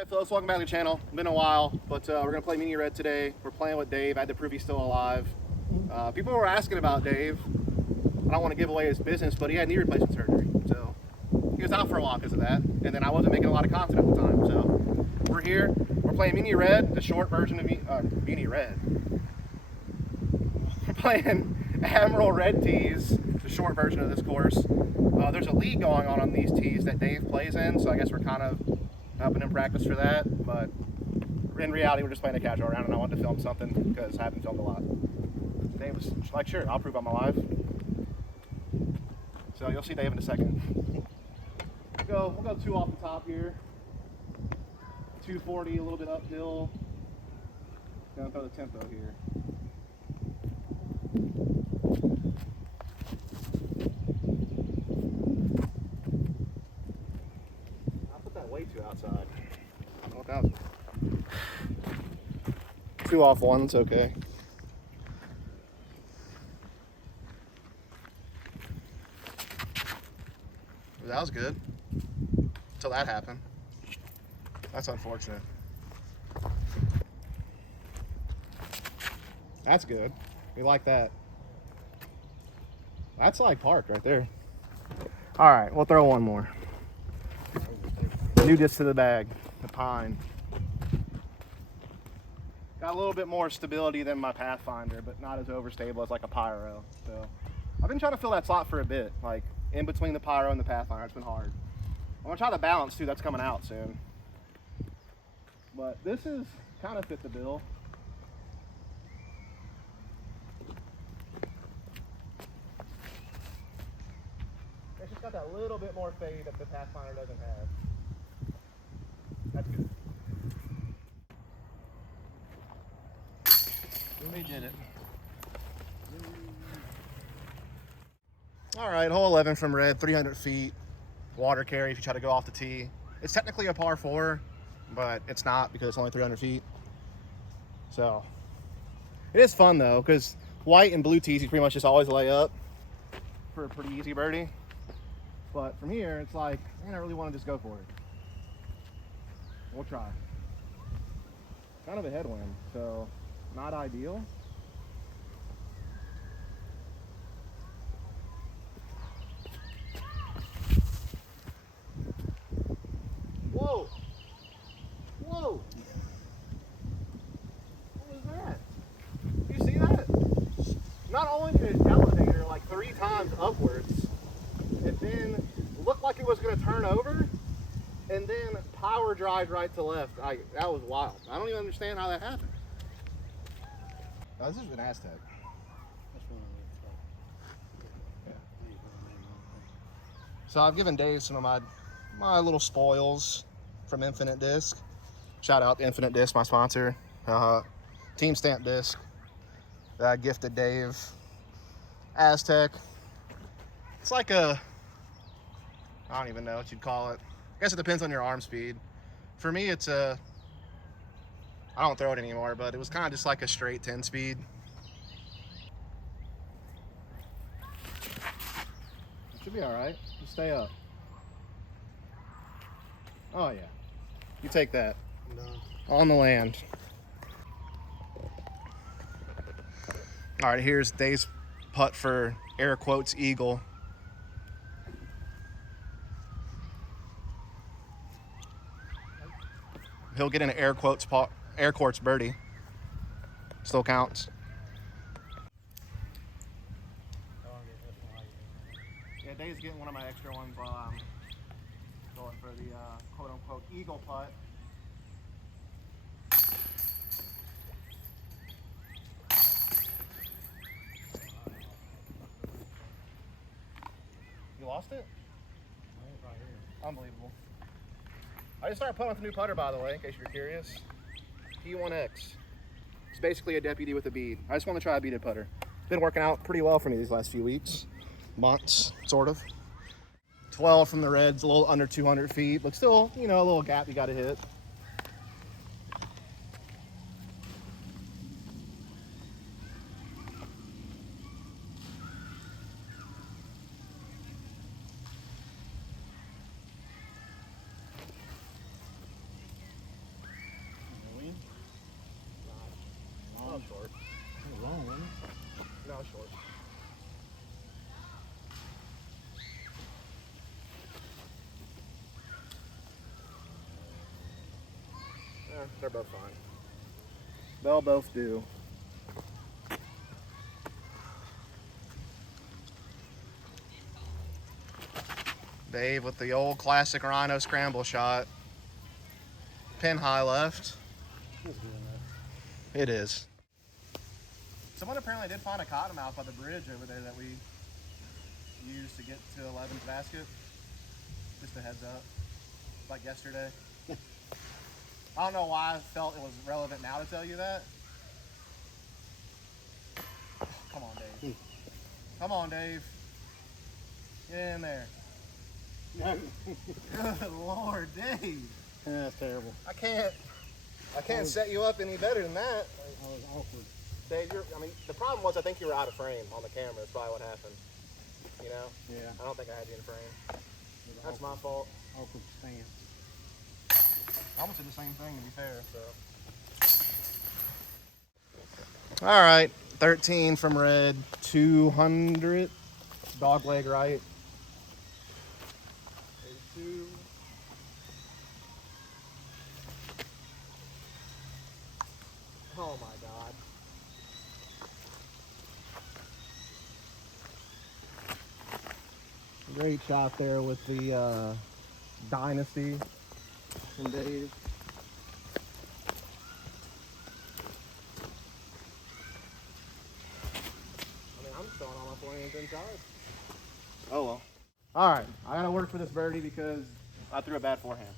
Alright folks, welcome back to the channel. Been a while, but we're going to play Mouret Red today. We're playing with Dave. I had to prove he's still alive. People were asking about Dave. I don't want to give away his business, but he had knee replacement surgery. So he was out for a while because of that. And then I wasn't making a lot of content at the time. So we're here. We're playing Mouret Red, the short version of Mouret Red. We're playing Admiral Red tees, the short version of this course. There's a league going on these tees that Dave plays in, so I guess we're kind of helping him practice for that, but in reality we're just playing a casual round and I wanted to film something because I haven't filmed a lot. Dave was like, sure, I'll prove I'm alive. So you'll see Dave in a second. We'll go 2 off the top here. 240, a little bit uphill. Gonna throw the tempo here. Way too outside. I don't know what that was. 2 off 1, it's okay. That was good. Until that happened. That's unfortunate. That's good. We like that. That's like parked right there. Alright, we'll throw one more. New disc to the bag, the pine. Got a little bit more stability than my Pathfinder, but not as overstable as like a Pyro. So I've been trying to fill that slot for a bit, like in between the Pyro and the Pathfinder. It's been hard. I'm gonna try the balance too. That's coming out soon. But this is kind of fit the bill. It's just got that little bit more fade that the Pathfinder doesn't have. That's good. We did it. All right, hole 11 from Red, 300 feet. Water carry if you try to go off the tee. It's technically a par 4, but it's not because it's only 300 feet. So it is fun though, because white and blue tees you pretty much just always lay up for a pretty easy birdie. But from here, it's like, man, I really want to just go for it. We'll try. Kind of a headwind, so not ideal. Whoa! Whoa! What was that? You see that? Not only did it elevator like 3 times upwards, it then looked like it was going to turn over, and then power drive right to left. That was wild. I don't even understand how that happened. Oh, this is an Aztec. Yeah. So I've given Dave some of my little spoils from Infinite Disc. Shout out to Infinite Disc, my sponsor. Team Stamp Disc that I gifted Dave. Aztec. It's like I don't even know what you'd call it. I guess it depends on your arm speed. For me, it's I don't throw it anymore, but it was kind of just like a straight 10 speed. It should be all right. Just stay up. Oh yeah, you take that. No. On the land. All right, here's Dave's putt for air quotes eagle. He'll get an air quotes birdie. Still counts. Yeah, Dave's getting one of my extra ones while I'm going for the quote unquote eagle putt. You lost it? Right here. Unbelievable. I just started putting with a new putter, by the way, in case you're curious. P1X. It's basically a deputy with a bead. I just want to try a beaded putter. Been working out pretty well for me these last few weeks. Months, sort of. 12 from the Reds, a little under 200 feet, but still, you know, a little gap you got to hit. They're both fine. They'll both do. Dave with the old classic Rhino scramble shot. Pin high left. It is. Someone apparently did find a cottonmouth by the bridge over there that we used to get to 11's basket. Just a heads up. Like yesterday. I don't know why I felt it was relevant now to tell you that. Come on, Dave. Come on, Dave. Get in there. Good Lord, Dave. Yeah, that's terrible. I can't set you up any better than that. That was awkward. Dave, the problem was I think you were out of frame on the camera. That's probably what happened. You know? Yeah. I don't think I had you in frame. That's my fault. Awkward stance. I almost did the same thing, to be fair, so. All right, 13 from Red, 200, dog leg right. 82. Oh my God. Great shot there with the Dynasty from Dave. I'm throwing all my forehands inside. Oh well. All right, I gotta work for this birdie because I threw a bad forehand.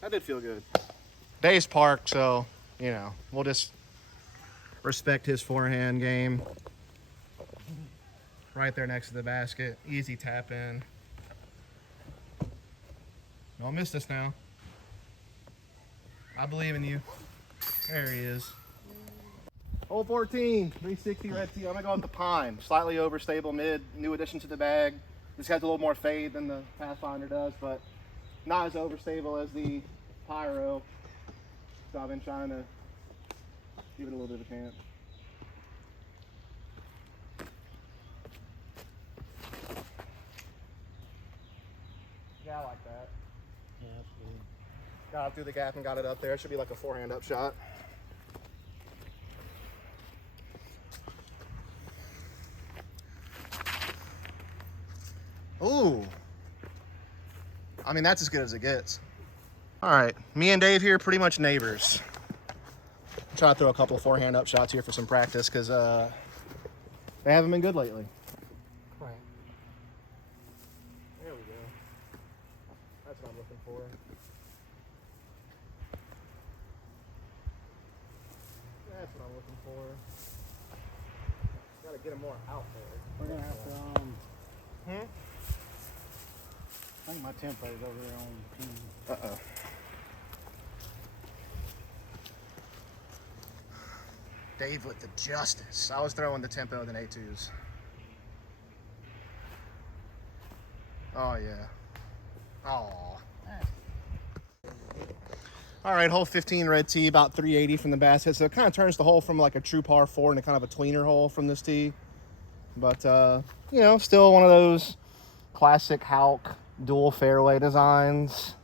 That did feel good. Dave's parked, so, you know, we'll just respect his forehand game. Right there next to the basket. Easy tap in. Don't miss this now. I believe in you. There he is. Hole 14, 360 red tee. I'm gonna go with the Pine. Slightly overstable mid, new addition to the bag. This has a little more fade than the Pathfinder does, but not as overstable as the Pyro. So I've been trying to give it a little bit of a chance. Yeah, I like that. Yeah, that's good. Got it through the gap and got it up there. It should be like a forehand up shot. Ooh. I mean, that's as good as it gets. All right, me and Dave here, pretty much neighbors. I'm trying to throw a couple of forehand up shots here for some practice because they haven't been good lately. Right. There we go. That's what I'm looking for. That's what I'm looking for. Gotta get them more out there. We're gonna have to, I think my template's over there on the team. Uh-oh. Dave with the justice. I was throwing the tempo than A2s. Oh, yeah. Oh. All right, hole 15 red tee, about 380 from the basket. So it kind of turns the hole from like a true par 4 into kind of a tweener hole from this tee. But, you know, still one of those classic Houck dual fairway designs.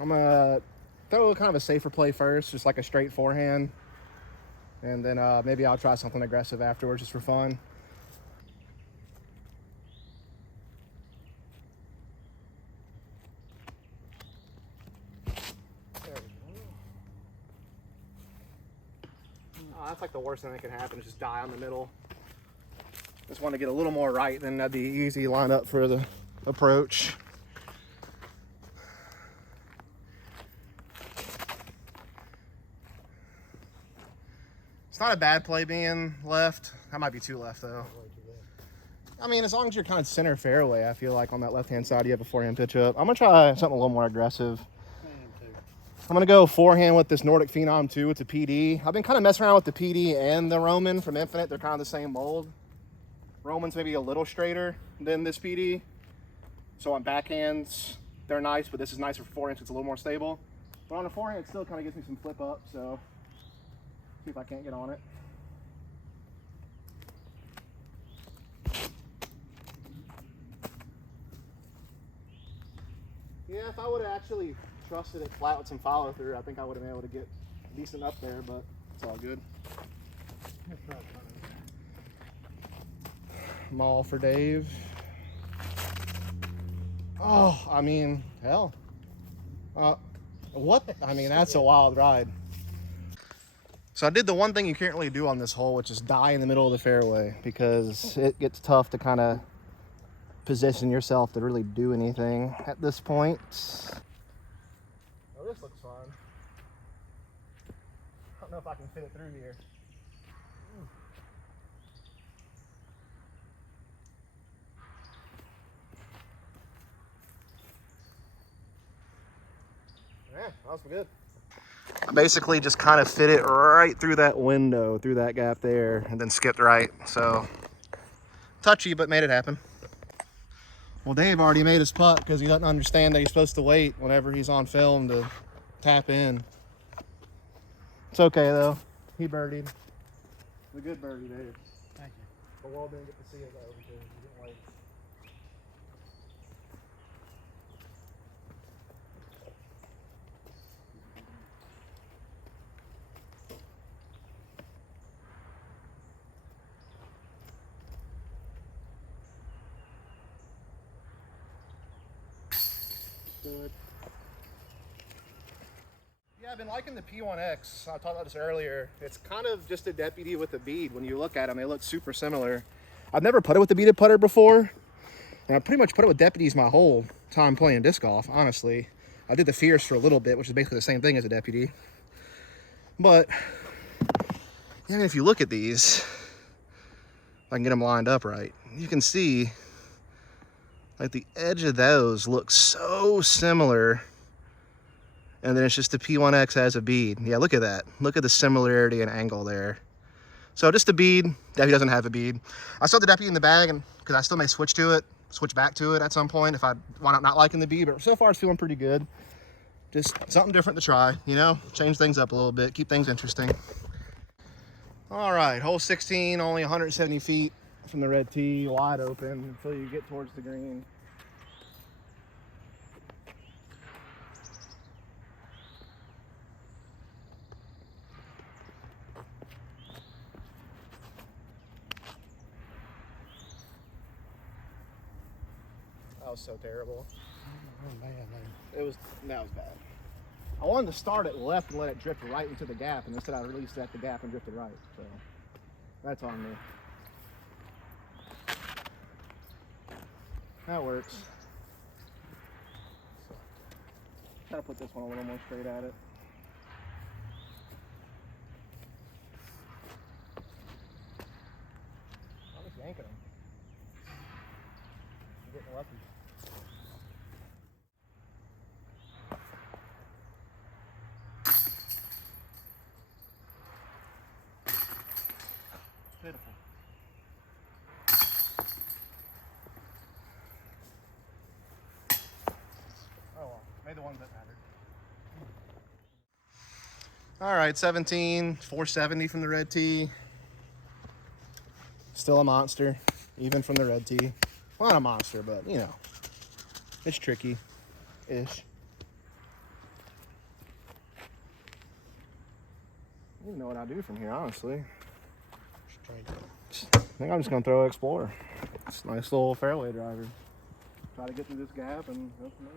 I'm going to throw kind of a safer play first, just like a straight forehand. And then maybe I'll try something aggressive afterwards just for fun. There we go. Oh, that's like the worst thing that can happen is just die on the middle. Just want to get a little more right, then that'd be easy line up for the approach. It's not a bad play being left. That might be two left though. I mean, as long as you're kind of center fairway, I feel like on that left-hand side you have a forehand pitch up. I'm gonna try something a little more aggressive. I'm gonna go forehand with this Nordic Phenom 2 with the PD. I've been kind of messing around with the PD and the Roman from Infinite. They're kind of the same mold. Roman's maybe a little straighter than this PD. So on backhands, they're nice, but this is nicer for forehands. It's a little more stable. But on a forehand, it still kind of gives me some flip up. So see if I can't get on it. Yeah, if I would have actually trusted it flat with some follow through, I think I would have been able to get decent up there, but it's all good. Maul for Dave. Oh, I mean, hell. What? I mean, that's a wild ride. So I did the one thing you can't really do on this hole, which is die in the middle of the fairway, because it gets tough to kind of position yourself to really do anything at this point. Oh, this looks fun. I don't know if I can fit it through here. Yeah, that was good. I basically just kind of fit it right through that window, through that gap there, and then skipped right. So touchy, but made it happen. Well, Dave already made his putt because he doesn't understand that he's supposed to wait whenever he's on film to tap in. It's okay though. He birdied. It's a good birdie, Dave. Thank you. The world didn't get to see it though because he didn't wait. Good. Yeah, I've been liking the P1X. I talked about this earlier. It's kind of just a deputy with a bead. When you look at them, they look super similar. I've never putted with the beaded putter before, and I pretty much put it with deputies my whole time playing disc golf, honestly. I did the Fierce for a little bit, which is basically the same thing as a deputy. But, yeah, I mean, if you look at these, if I can get them lined up right, you can see like the edge of those looks so similar. And then it's just the P1X as a bead. Yeah, look at that. Look at the similarity and angle there. So just a bead. Deputy doesn't have a bead. I still have the deputy in the bag, and because I still may switch back to it at some point if I wind up not liking the bead. But so far it's feeling pretty good. Just something different to try, you know? Change things up a little bit, keep things interesting. All right, hole 16, only 170 feet from the red tee, wide open until you get towards the green. That was so terrible. Oh, man. That was bad. I wanted to start it left and let it drift right into the gap, and instead I released it at the gap and drifted right. So that's on me. That works. So, try to put this one a little more straight at it. I'm just yanking them. I'm getting lucky. Pitiful. Oh well, made the ones that mattered. All right, 17, 470 from the red tee. Still a monster, even from the red tee. Well, not a monster, but you know, it's tricky-ish. I don't even know what I do from here, honestly. I think I'm just gonna throw Explorer. It's a nice little fairway driver. Try to get through this gap and go from there.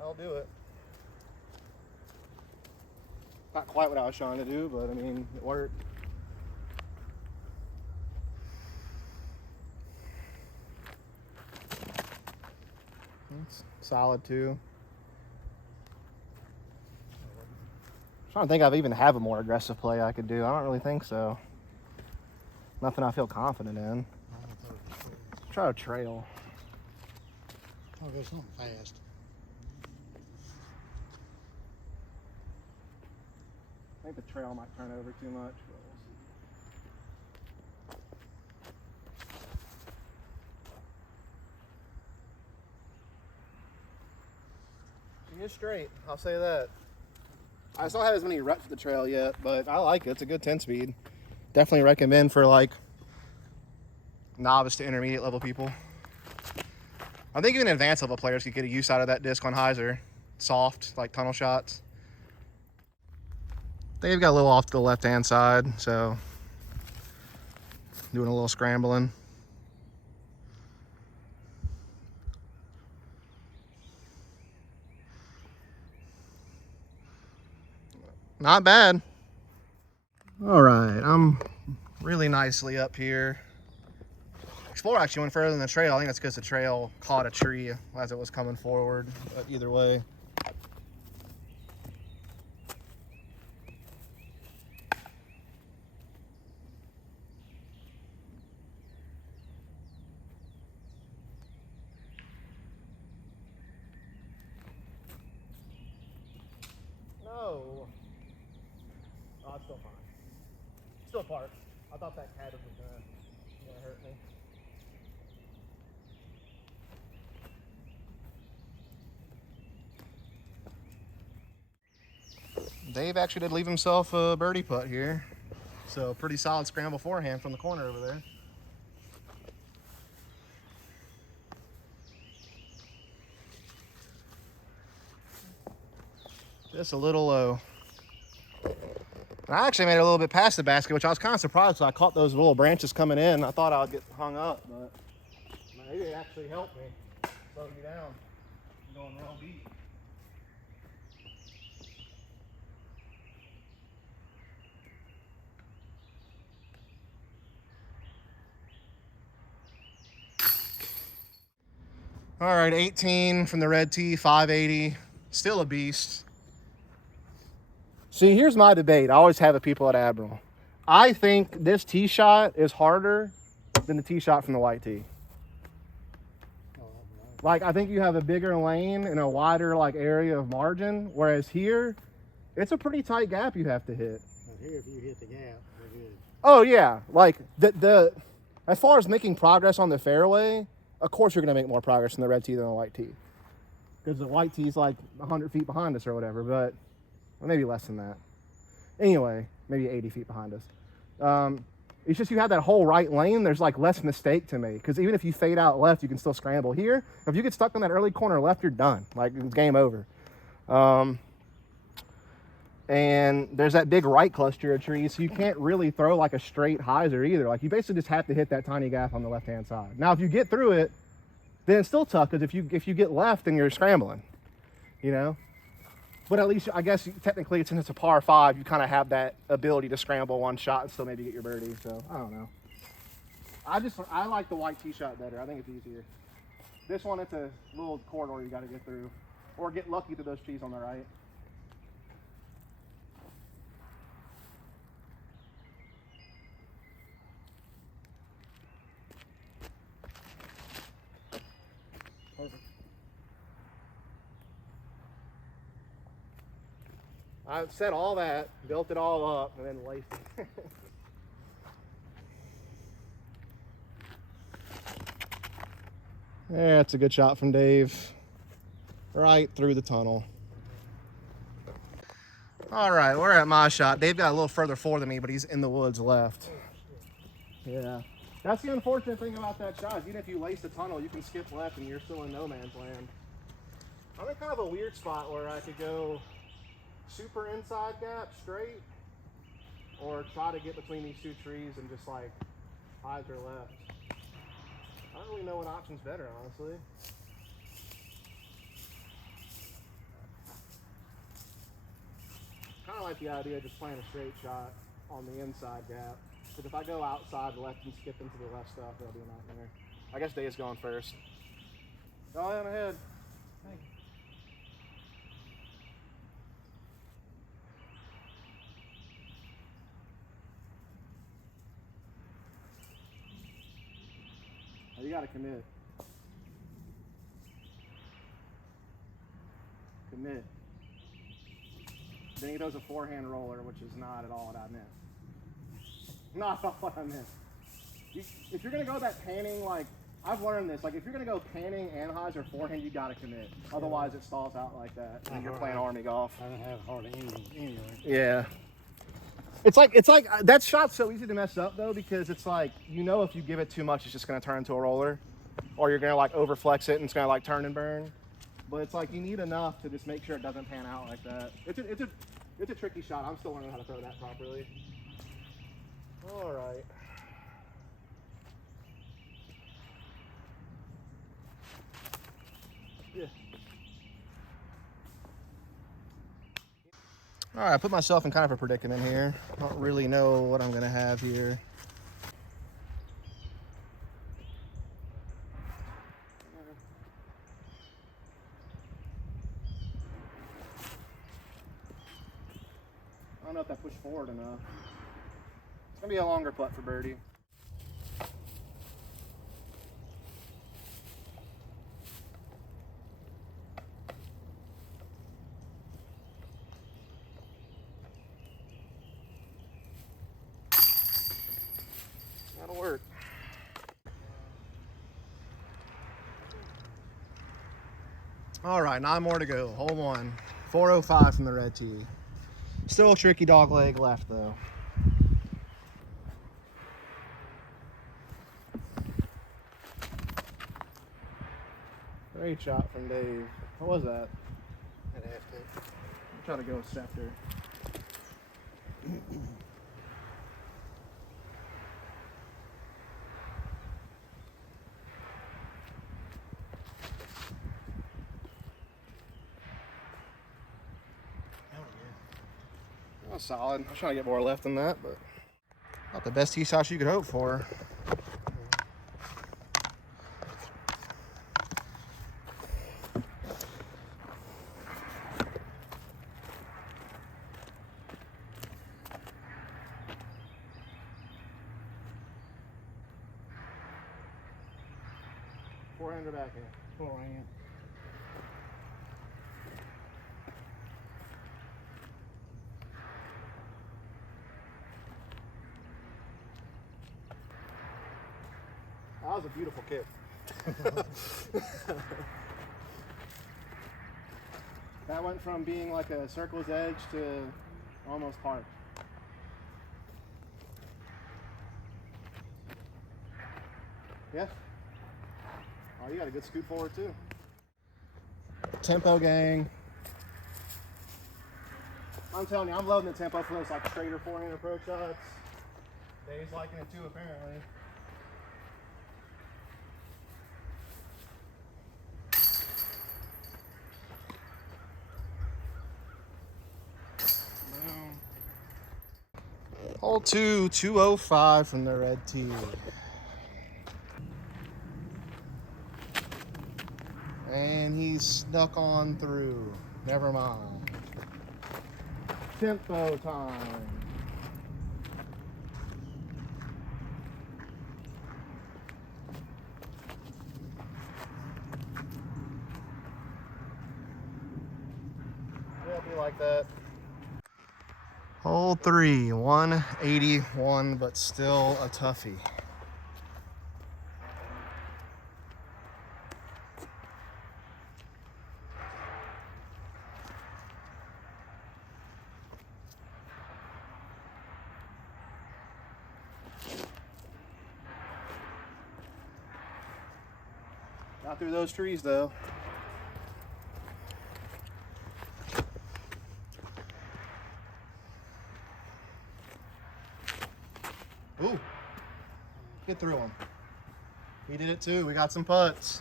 I'll do it. Not quite what I was trying to do, but I mean, it worked. It's solid too. I'm trying to think I've even have a more aggressive play I could do. I don't really think so. Nothing I feel confident in. Let's try a trail. Oh, there's something fast. I think the trail might turn over too much, but we'll see. She is straight, I'll say that. I just don't have as many reps with the trail yet, but I like it. It's a good 10-speed. Definitely recommend for like novice to intermediate level people. I think even advanced level players could get a use out of that disc on hyzer. Soft, like tunnel shots. They've got a little off to the left-hand side, so doing a little scrambling. Not bad. All right, I'm really nicely up here. Explorer actually went further than the trail. I think that's because the trail caught a tree as it was coming forward, but either way. No. Oh, it's still fine. Still parked. I thought that cat was gonna hurt me. Dave actually did leave himself a birdie putt here. So pretty solid scramble forehand from the corner over there. Just a little low. I actually made it a little bit past the basket, which I was kind of surprised. So I caught those little branches coming in. I thought I would get hung up, but maybe it actually helped me slow me down. I'm going real deep. All right, 18 from the red tee, 580, still a beast. See, here's my debate. I always have with people at Admiral. I think this tee shot is harder than the tee shot from the white tee. Like, I think you have a bigger lane and a wider like area of margin, whereas here, it's a pretty tight gap you have to hit. But here, if you hit the gap, we're good. Oh yeah, like as far as making progress on the fairway, of course you're gonna make more progress in the red tee than the white tee, because the white tee's like 100 feet behind us or whatever, but or maybe less than that. Anyway, maybe 80 feet behind us. It's just you have that whole right lane, there's like less mistake to make, because even if you fade out left, you can still scramble. Here, if you get stuck on that early corner left, you're done. Like, it's game over. And there's that big right cluster of trees, so you can't really throw like a straight hyzer either. Like, you basically just have to hit that tiny gap on the left-hand side. Now, if you get through it, then it's still tough, because if you get left, then you're scrambling, you know? But at least, I guess, technically, since it's a par 5, you kind of have that ability to scramble one shot and still maybe get your birdie. So, I don't know. I like the white tee shot better. I think it's easier. This one, it's a little corridor you got to get through. Or get lucky through those trees on the right. Perfect. I said all that, built it all up, and then laced it. Yeah, it's a good shot from Dave. Right through the tunnel. All right, we're at my shot. Dave got a little further forward than me, but he's in the woods left. Yeah. That's the unfortunate thing about that shot. Even if you lace the tunnel, you can skip left and you're still in no man's land. I'm in kind of a weird spot where I could go super inside gap straight, or try to get between these two trees and just like hyzer left. I don't really know what option's better, honestly. Kind of like the idea of just playing a straight shot on the inside gap. Because if I go outside left and skip into the left stuff, that'll be a nightmare. I guess Dave's going first. Go on ahead. Thank you. Oh, you gotta commit. Commit. Then he throws a forehand roller, which is not at all what I meant. Not at all what I meant. If you're gonna go that panning, like I've learned this, like if you're gonna go panning, anhydrous, or forehand, you gotta commit. Otherwise, it stalls out like that, and you're playing Army golf. I don't have hardly any anyway. Yeah. It's like that shot's so easy to mess up though, because it's like, you know, if you give it too much, it's just gonna turn into a roller, or you're gonna like overflex it and it's gonna like turn and burn. But it's like you need enough to just make sure it doesn't pan out like that. It's a tricky shot. I'm still learning how to throw that properly. All right. Yeah. All right, I put myself in kind of a predicament here. I don't really know what I'm gonna have here. I don't know if that pushed forward enough. It's gonna be a longer putt for birdie. That'll work. All right, 9 more to go. Hole 1. 405 from the red tee. Still a tricky dog leg left though. Great shot from Dave. What was that? I'd have to. I'm trying to go with Scepter. That was solid. I was trying to get more left than that, but not the best tee shots you could hope for. Forehand or backhand? Forehand. That was a beautiful kick. That went from being like a circle's edge to almost park. Yeah. Oh, you got a good scoot forward too. Tempo gang. I'm telling you, I'm loving the tempo for those like straighter forehand approach shots. Dave's liking it too, apparently. Hole 2, 205 from the red tee. And he's snuck on through. Never mind. Tempo time. Yeah, be like that. Hole 3, 181, but still a toughie. Not through those trees though. Ooh, get through them. He did it too. We got some putts.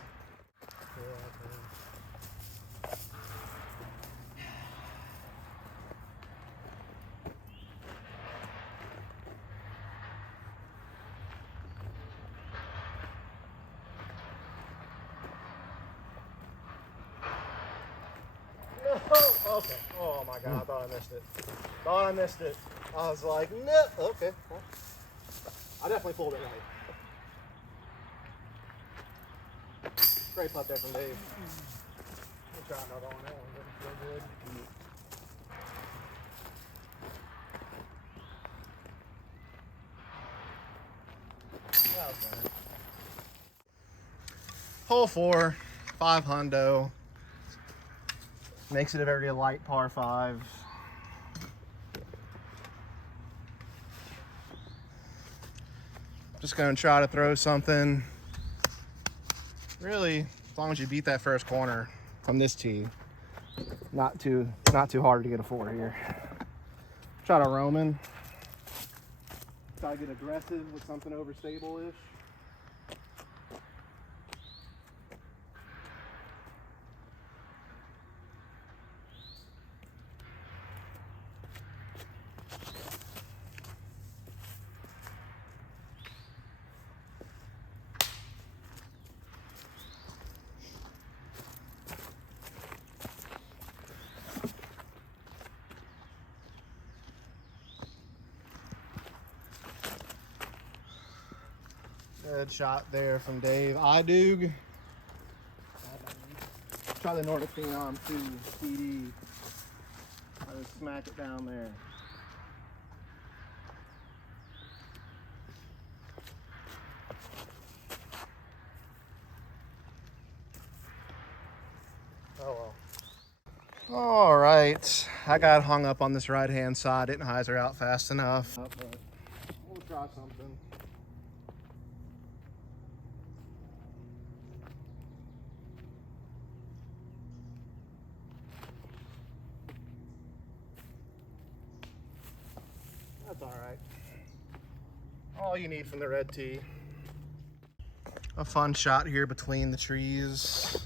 No. Okay. Oh my God, I thought I missed it. Thought I missed it. I was like, no. Okay. Well, I definitely pulled it right. Great putt there from Dave. We'll try another one. That one didn't feel good. Hole 4, 5 hundo. Makes it a very light par 5. Just gonna try to throw something. Really, as long as you beat that first corner from this tee, not too hard to get a 4 here. Try to Roman. Try to get aggressive with something overstable-ish. Good shot there from Dave. Idug. Try the Nordic Phenom 2 CD. I just smack it down there. Oh well. All right. I got hung up on this right-hand side. Didn't hyzer out fast enough. But we'll try something. That's all right. All you need from the red tee. A fun shot here between the trees.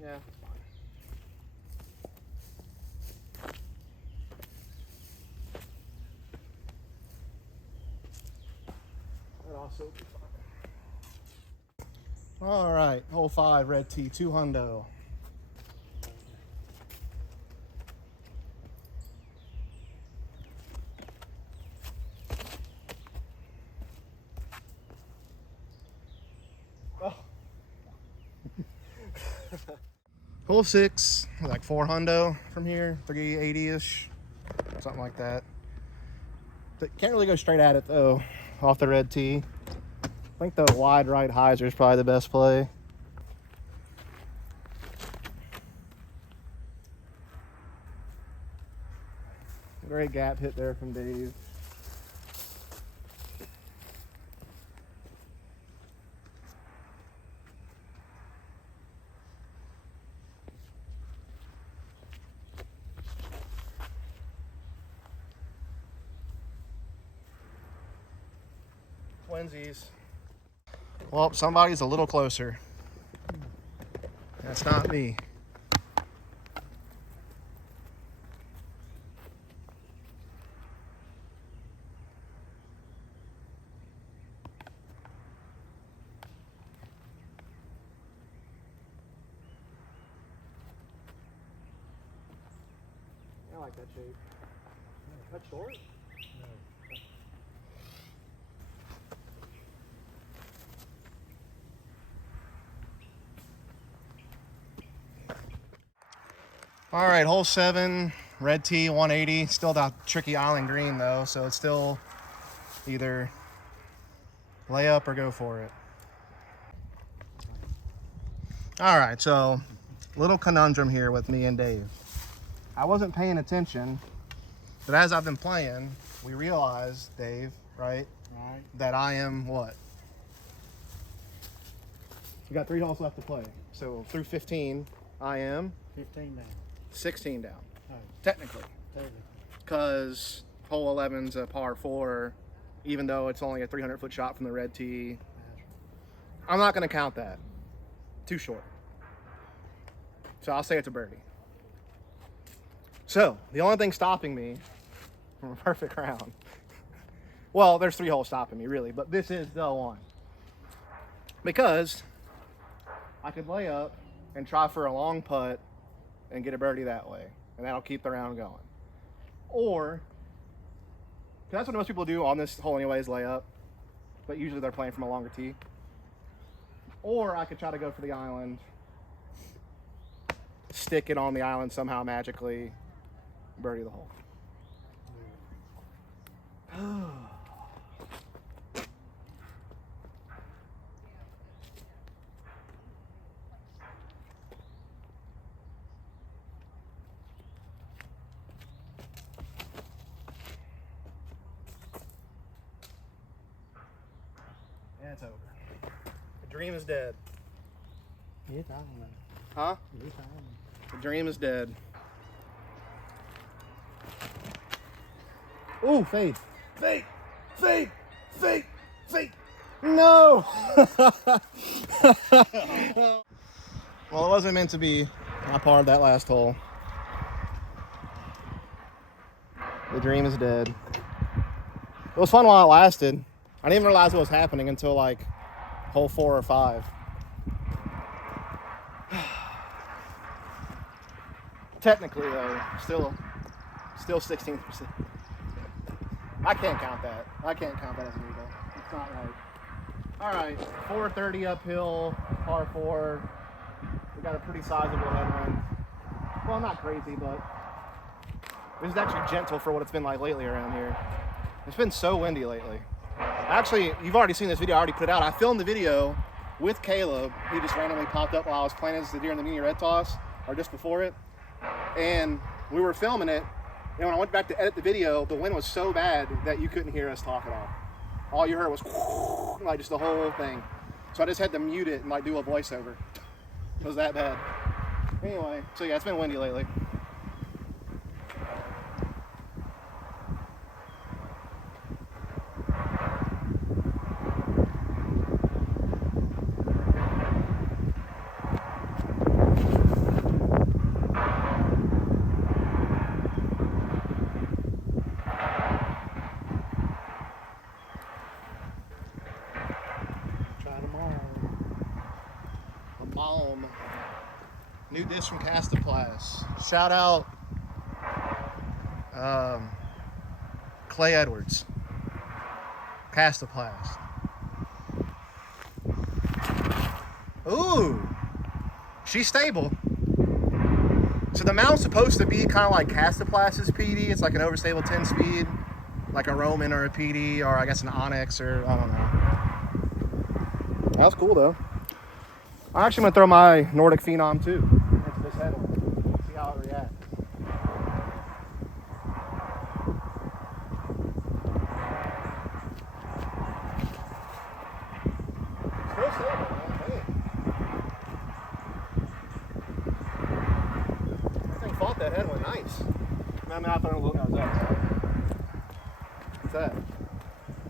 Yeah, it's fine. That also be fine. All right, hole 5, red tee, 2 hundo. Oh. Hole 6, like 4 hundo from here, 380-ish, something like that. But can't really go straight at it though, off the red tee. I think the wide right hyzer is probably the best play. Great gap hit there from Dave. Twinsies. Well, somebody's a little closer. That's not me. I like that shape. That's short? All right, hole 7, red tee, 180. Still that tricky island green though, so it's still either lay up or go for it. All right, so little conundrum here with me and Dave. I wasn't paying attention, but as I've been playing, we realized, Dave, right, that I am what? We got 3 holes left to play. So through 15, I am 15 down. 16 down, Oh, technically. technically. Because hole 11's a par 4, even though it's only a 300-foot shot from the red tee. I'm not going to count that. Too short. So I'll say it's a birdie. So the only thing stopping me from a perfect round, well, there's 3 holes stopping me really, but this is the one. Because I could lay up and try for a long putt and get a birdie that way, and that'll keep the round going. Or That's what most people do on this hole anyways, lay up. But usually they're playing from a longer tee. Or I could try to go for the island, stick it on the island somehow magically, birdie the hole. And it's over. The dream is dead. It's on, man. Huh? It's on. The dream is dead. Ooh, fade. Fade. Fade. Fade. Fade. No! Well, it wasn't meant to be. I parred that last hole. The dream is dead. It was fun while it lasted. I didn't even realize what was happening until like hole 4 or 5. Technically, though, still 16%. I can't count that. I can't count that as an eagle. It's not right. All right, 430 uphill, par 4. We got a pretty sizable headwind. Well, not crazy, but this is actually gentle for what it's been like lately around here. It's been so windy lately. Actually, you've already seen this video. I already put it out. I filmed the video with Caleb. He just randomly popped up while I was playing as the deer in the Muni Red toss, or just before it. And we were filming it, and when I went back to edit the video, the wind was so bad that you couldn't hear us talk at all. All you heard was like just the whole thing. So I just had to mute it and like do a voiceover. It was that bad. Anyway, so yeah, it's been windy lately. New disc from Castaplast. Shout out Clay Edwards. Castaplast. Ooh, she's stable. So the mount's supposed to be kind of like Castaplast's PD. It's like an overstable 10-speed, like a Roman or a PD, or I guess an Onyx, or I don't know. That's cool though. I'm actually gonna throw my Nordic Phenom too into this headwind. See how it reacts. Still stable, man. Hey. That thing fought that headwind nice. I mean, I thought it was that. What's that?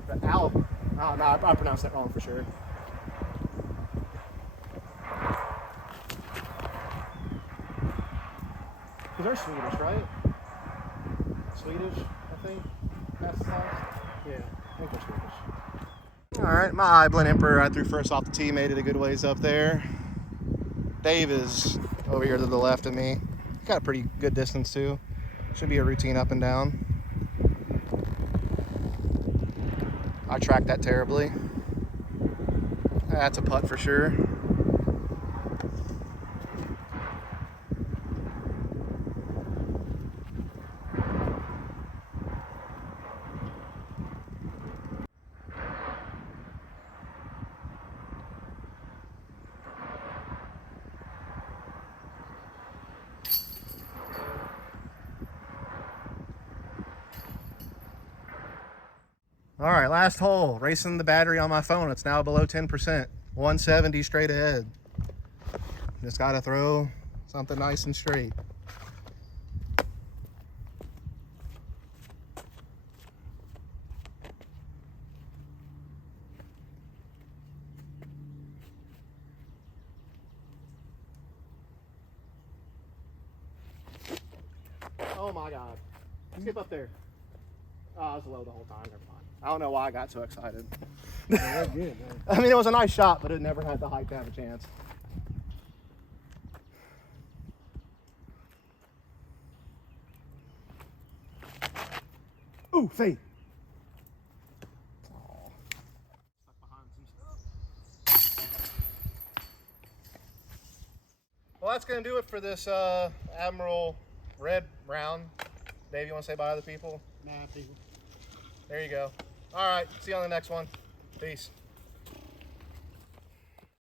The Alp. Oh no, I pronounced that wrong for sure. They're Swedish, right? Swedish, I think. That's the size. Yeah, I think they're Swedish. All right, my Iblin Emperor, I threw first off the tee, made it a good ways up there. Dave is over here to the left of me. Got a pretty good distance too. Should be a routine up and down. I tracked that terribly. That's a putt for sure. All right, last hole. Racing the battery on my phone. It's now below 10%. 170 straight ahead. Just got to throw something nice and straight. Oh my God. Skip up there. Oh, I was low the whole time. Never mind. I don't know why I got so excited. Yeah, that's good, man. I mean, it was a nice shot, but it never had the height to have a chance. Ooh, fade. gonna do it for this Admiral Red round. Dave, you want to say bye to the people? Nah, people. There you go. All right, see you on the next one. Peace.